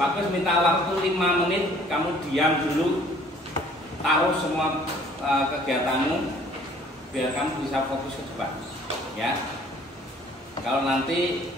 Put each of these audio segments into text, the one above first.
Bagus minta waktu 5 menit, kamu diam dulu, taruh semua kegiatanmu biar kamu bisa fokus ke depan. Ya. Kalau nanti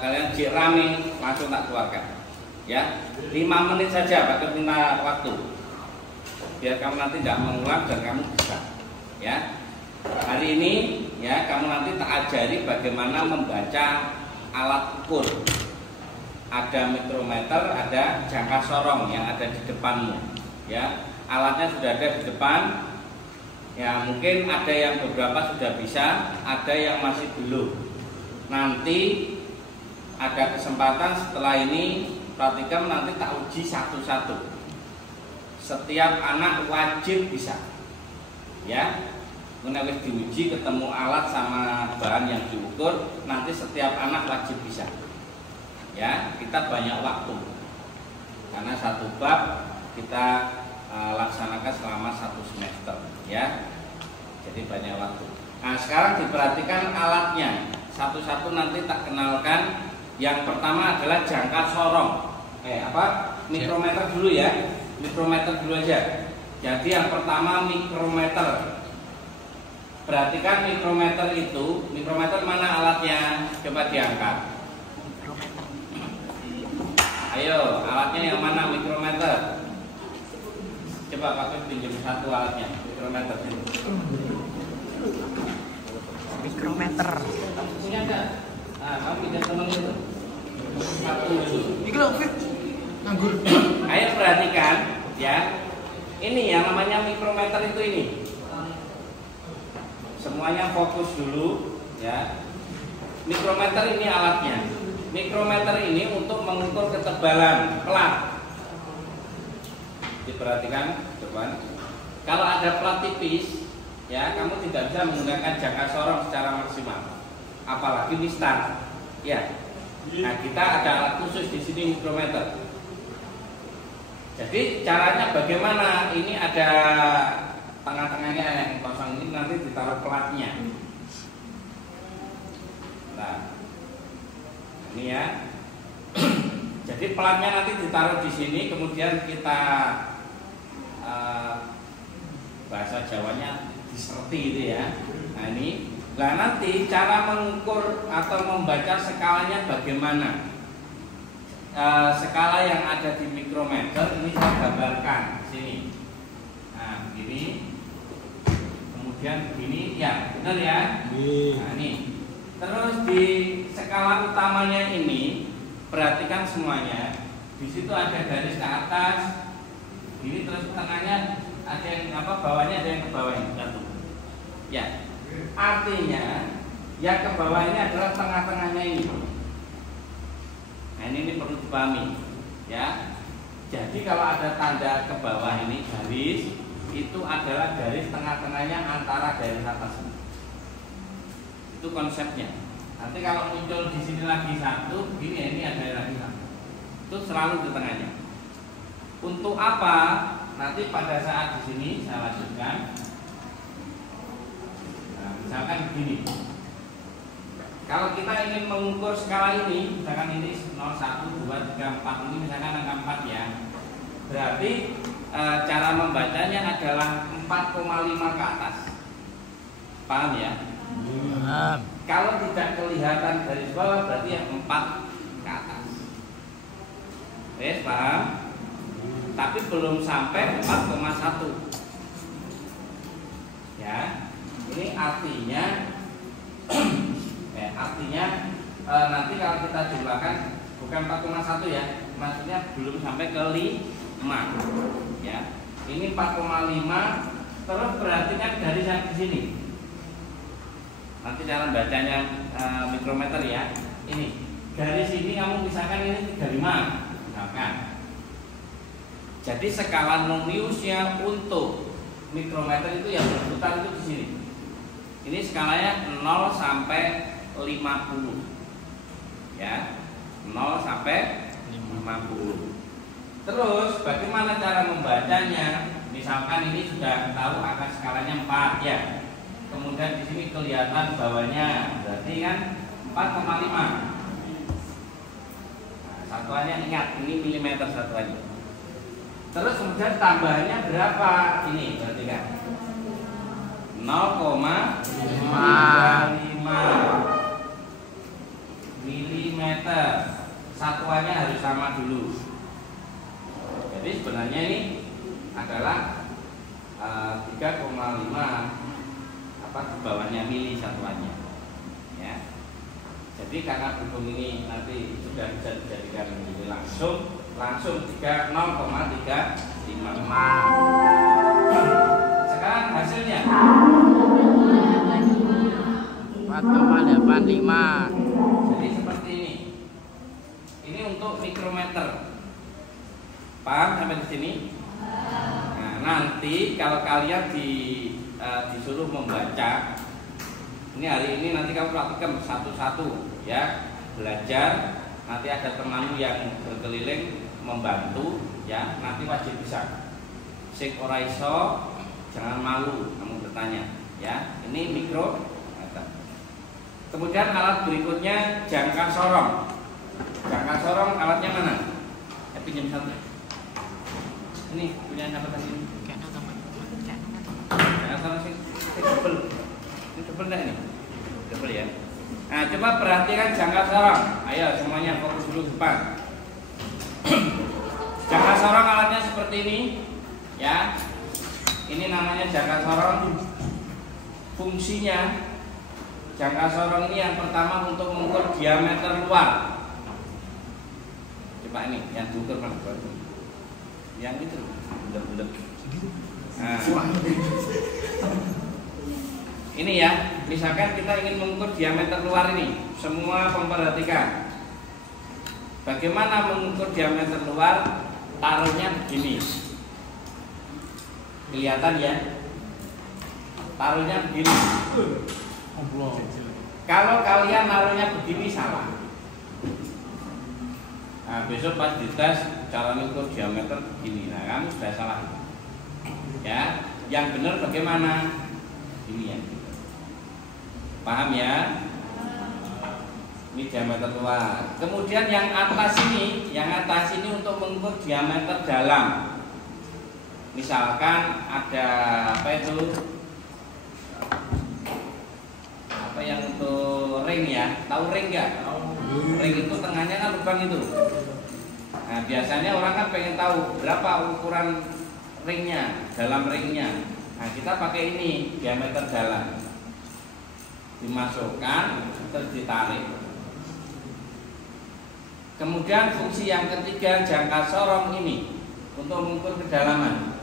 kalian rame langsung tak keluarkan. Ya, 5 menit saja Bagus minta waktu. Biar kamu nanti tidak mengulang dan kamu bisa. Ya. Hari ini ya kamu nanti tak ajari bagaimana membaca alat ukur. Ada mikrometer, ada jangka sorong yang ada di depanmu. Ya, alatnya sudah ada di depan. Ya, mungkin ada yang beberapa sudah bisa, ada yang masih belum. Nanti ada kesempatan setelah ini praktikum nanti tak uji satu-satu. Setiap anak wajib bisa. Ya. Menawi diuji ketemu alat sama bahan yang diukur, nanti setiap anak wajib bisa. Ya, kita banyak waktu karena satu bab kita laksanakan selama 1 semester, ya. Jadi banyak waktu. Nah, sekarang diperhatikan alatnya. Satu-satu nanti tak kenalkan. Yang pertama adalah jangka sorong. Mikrometer dulu ya. Mikrometer dulu aja. Jadi yang pertama mikrometer. Perhatikan mikrometer itu, mikrometer mana alatnya? Coba diangkat. Ayo, alatnya yang mana mikrometer? Coba pakai pinjam satu alatnya, mikrometer ini. Mikrometer. Ini ada. Nah, kamu pinjam teman itu. Satu dulu. Ini loh, Fit. Nganggur. Ayo perhatikan, ya. Ini yang namanya mikrometer itu ini. Semuanya fokus dulu, ya. Mikrometer ini alatnya. Mikrometer ini untuk mengukur ketebalan plat. Diperhatikan, coba. Kalau ada plat tipis, ya kamu tidak bisa menggunakan jangka sorong secara maksimal. Apalagi mistar, ya. Nah, kita ada alat khusus di sini mikrometer. Jadi caranya bagaimana? Ini ada tengah-tengahnya yang kosong ini nanti ditaruh platnya. Nah. Ini ya. Jadi platnya nanti ditaruh di sini, kemudian kita bahasa Jawanya diserti itu ya. Nah ini, nah nanti cara mengukur atau membaca skalanya bagaimana? Skala yang ada di mikrometer ini saya gambarkan sini. Nah gini, kemudian begini, ya benar ya. Nah ini. Terus di skala utamanya ini perhatikan semuanya. Di situ ada garis ke atas. Ini terus tengahnya ada yang bawahnya ada yang ke bawah ini satu. Ya. Artinya yang ke bawah ini adalah tengah-tengahnya ini. Nah, ini perlu dipahami, ya. Jadi kalau ada tanda ke bawah ini garis, itu adalah garis tengah-tengahnya antara garis atas ini. Itu konsepnya. Nanti kalau muncul di sini lagi satu, begini ini ada lagi satu. Itu selalu di tengahnya. Untuk apa? Nanti pada saat di sini saya lanjutkan. Nah, misalkan begini. Kalau kita ingin mengukur skala ini, misalkan ini 0, 1, 2, 3, 4, ini misalkan angka 4 ya. Berarti cara membacanya adalah 4,5 ke atas. Paham ya? Kalau tidak kelihatan garis bawah berarti yang 4 ke atas. Paham? Tapi belum sampai 4,1. Ya. Ini artinya nanti kalau kita jumlahkan bukan 4,1 ya. Maksudnya belum sampai ke 5. Ya. Ini 4,5. Terus perhatikan garis yang di sini. Nanti dalam bacanya mikrometer ya. Ini garis ini kamu misalkan ini 35 misalkan. Jadi skala Noniusnya untuk mikrometer itu yang berputar itu di sini. Ini skalanya 0 sampai 50. Ya. 0 sampai 50. Terus bagaimana cara membacanya? Misalkan ini sudah tahu angka skalanya 4 ya. Kemudian di sini kelihatan bawahnya, berarti kan 4,5. Nah, 1 Satuannya ingat, ini milimeter satuannya. Terus kemudian tambahannya berapa? Ini perhatikan. 0,55 milimeter. Satuannya harus sama dulu. Jadi sebenarnya ini adalah 3,5 di bawahnya mili satuannya. Ya. Jadi karena berhubung ini nanti sudah bisa dijadikan mili langsung 0,35. Sekarang hasilnya 4,85. jadi seperti ini. Ini untuk mikrometer. Paham sampai di sini? Nah, nanti kalau kalian disuruh membaca, ini hari ini nanti kamu praktikan satu-satu ya, belajar. Nanti ada temanmu yang berkeliling membantu ya, nanti wajib bisa. Sing ora iso jangan malu kamu bertanya ya. Ini mikrometer. Kemudian alat berikutnya jangka sorong. Jangka sorong alatnya mana? Pinjam satu. Ini punya siapa tadi? Jangka sorong sih double. Ini double enggak ini? Double ya. Nah, coba perhatikan jangka sorong. Ayo semuanya fokus dulu depan. Jangka sorong alatnya seperti ini, ya. Ini namanya jangka sorong. Fungsinya jangka sorong ini yang pertama untuk mengukur diameter luar. Coba ini yang diukur mana? Yang itu, bulat-bulat. Nah. Ini ya, misalkan kita ingin mengukur diameter luar ini, semua memperhatikan. Bagaimana mengukur diameter luar? Taruhnya begini. Kelihatan ya? Taruhnya begini. Kalau kalian naruhnya begini salah. Nah, besok pas dites cara mengukur diameter begini. Nah, kamu sudah salah. Ya, yang benar bagaimana? Ini ya. Paham ya? Ini diameter luar. Kemudian yang atas ini untuk mengukur diameter dalam. Misalkan ada apa itu? Apa yang untuk ring ya? Tahu ring nggak? Ring itu tengahnya kan lubang itu. Nah, biasanya orang kan pengen tahu berapa ukuran ringnya, dalam ringnya. Nah, kita pakai ini diameter dalam. Dimasukkan terus ditarik. Kemudian fungsi yang ketiga jangka sorong ini untuk mengukur kedalaman.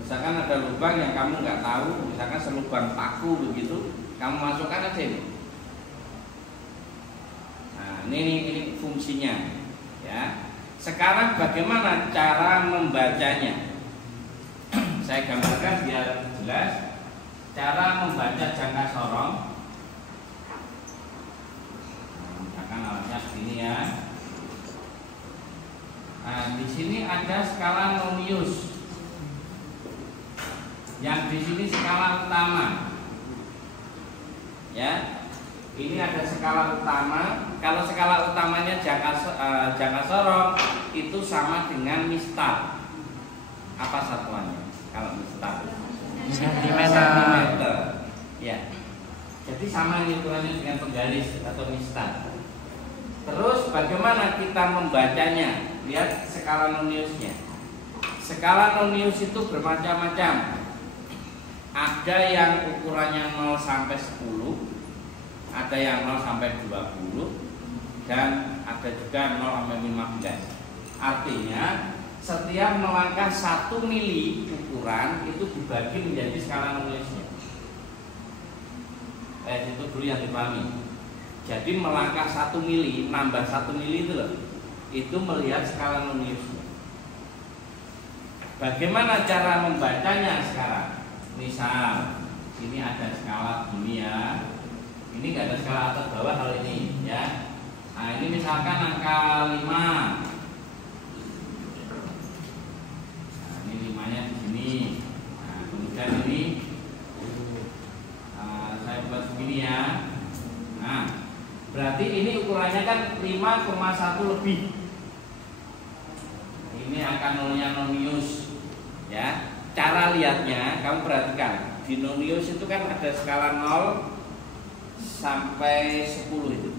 Misalkan ada lubang yang kamu nggak tahu, misalkan selubang paku begitu, kamu masukkan aja ini. Nah, ini fungsinya, ya. Sekarang bagaimana cara membacanya? Saya gambarkan biar jelas. Cara membaca jangka sorong. Misalkan alatnya begini ya. Nah, di sini ada skala nonius. Yang di sini skala utama. Ya. Ini ada skala utama. Kalau skala utamanya jangka sorong itu sama dengan mistar. Apa satuannya? Kalau mistar sentimeter. Ya. Jadi sama ini ukurannya dengan penggaris atau mistar. Terus bagaimana kita membacanya? Lihat skala noniusnya. Skala nonius itu bermacam-macam. Ada yang ukurannya 0 sampai 10, ada yang 0 sampai 20, dan ada juga 0 sampai 15. Artinya setiap melangkah 1 mili ukuran itu dibagi menjadi skala noniusnya. Itu dulu yang dipahami. Jadi melangkah 1 mili, nambah 1 mili itu loh, itu melihat skala noniusnya. Bagaimana cara membacanya sekarang? Misal ini ada skala begini ya. Ini nggak ada skala atas bawah kalau ini ya. Nah, ini misalkan angka 5. Di sini. Nah, kemudian ini saya buat begini ya. Nah, berarti ini ukurannya kan 5 5,1 lebih. Ini angka nolnya nonius ya. Cara lihatnya kamu perhatikan, di nonius itu kan ada skala 0 sampai 10 itu.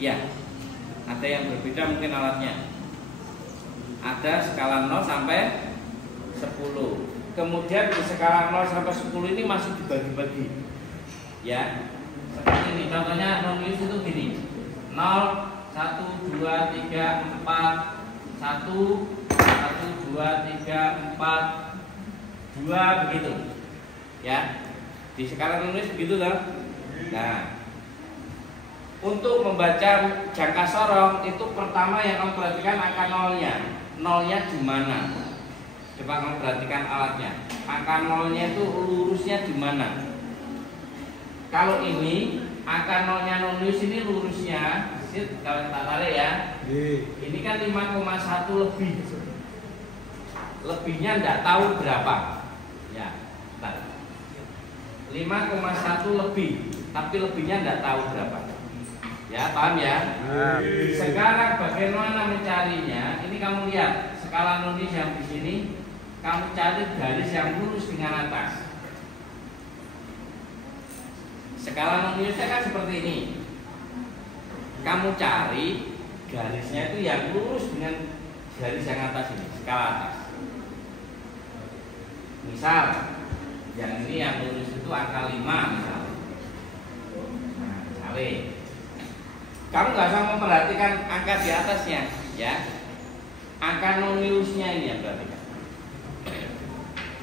Ya. Ada yang berbeda mungkin alatnya. Ada skala 0 sampai 10. Kemudian di skala 0 sampai 10 ini masih dibagi-bagi. Ya. Seperti ini contohnya nonius itu gini. 0 1 2 3 4 1 1 2 3 4 2 begitu. Ya. Di skala nonius begitu kan? Nah, untuk membaca jangka sorong itu pertama yang kamu perhatikan angka nolnya. Nolnya di mana? Coba kamu perhatikan alatnya. Angka nolnya itu lurusnya di mana? Kalau ini angka nolnya nonius ini lurusnya, kalau kita tarik ya. Ini kan 5,1 lebih. Lebihnya tidak tahu berapa. Ya, 5,1 lebih, tapi lebihnya tidak tahu berapa. Ya, paham ya? Sekarang bagaimana mencarinya? Ini kamu lihat skala nonius yang di sini, kamu cari garis yang lurus dengan atas. Skala noniusnya kan seperti ini. Kamu cari garisnya itu yang lurus dengan garis yang atas ini, skala atas. Misal, yang ini yang lurus itu angka 5 misalnya. Nah, misalnya kamu nggak usah memperhatikan angka di atasnya, ya. Angka noniusnya ini yang perhatikan.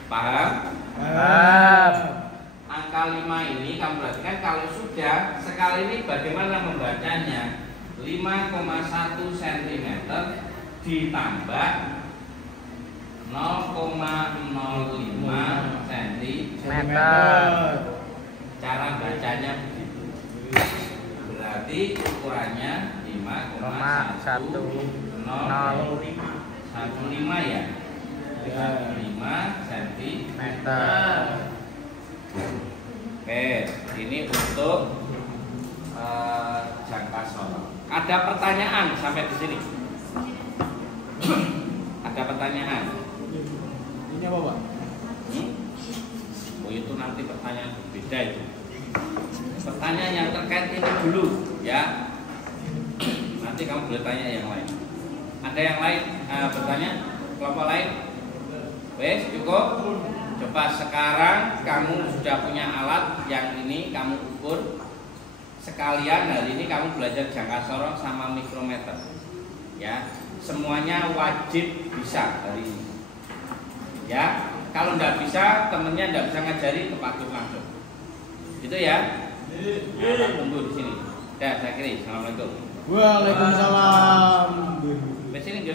Paham? Paham. Angka 5 ini kamu perhatikan, kalau sudah sekali ini bagaimana membacanya? 5,1 cm ditambah 0,05 cm. Cara bacanya begitu. Berarti ukurannya 5,115 ya. 5 cm. Oke, ini untuk jangka sorong. Ada pertanyaan sampai di sini? Ada pertanyaan? Ini apa, Pak? Oh, itu nanti pertanyaan berbeda itu. Pertanyaan yang terkait ini dulu, ya. Nanti kamu boleh tanya yang lain. Ada yang lain bertanya? Kelompok lain? Wes, cukup. Coba sekarang kamu sudah punya alat yang ini kamu ukur. Sekalian hari ini kamu belajar jangka sorong sama mikrometer. Ya, semuanya wajib bisa hari ini. Ya, kalau tidak bisa, temennya tidak bisa ngajari kepatuk langsung. Gitu ya. Nah, tunggu di sini. Dah, saya kiri. Assalamualaikum. Waalaikumsalam. Di sini,